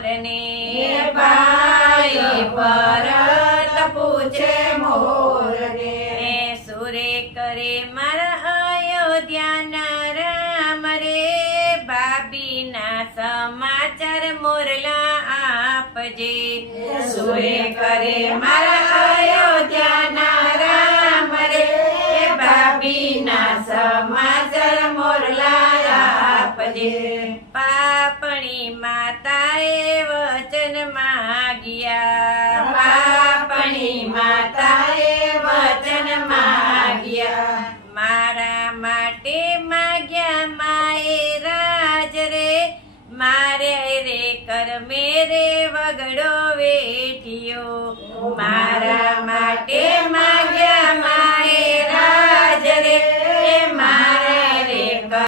મોરને ભાઈ પરત પૂછે મોરને સુરે કરે મારા અયોધ્યાના રામ રે ભાભીના સમાચાર મોરલા આપજે સુરે કરે મારા અયોધ્યાના રામ રે ભાભીના સમાચાર મોરલા આપજે પાપણી માતા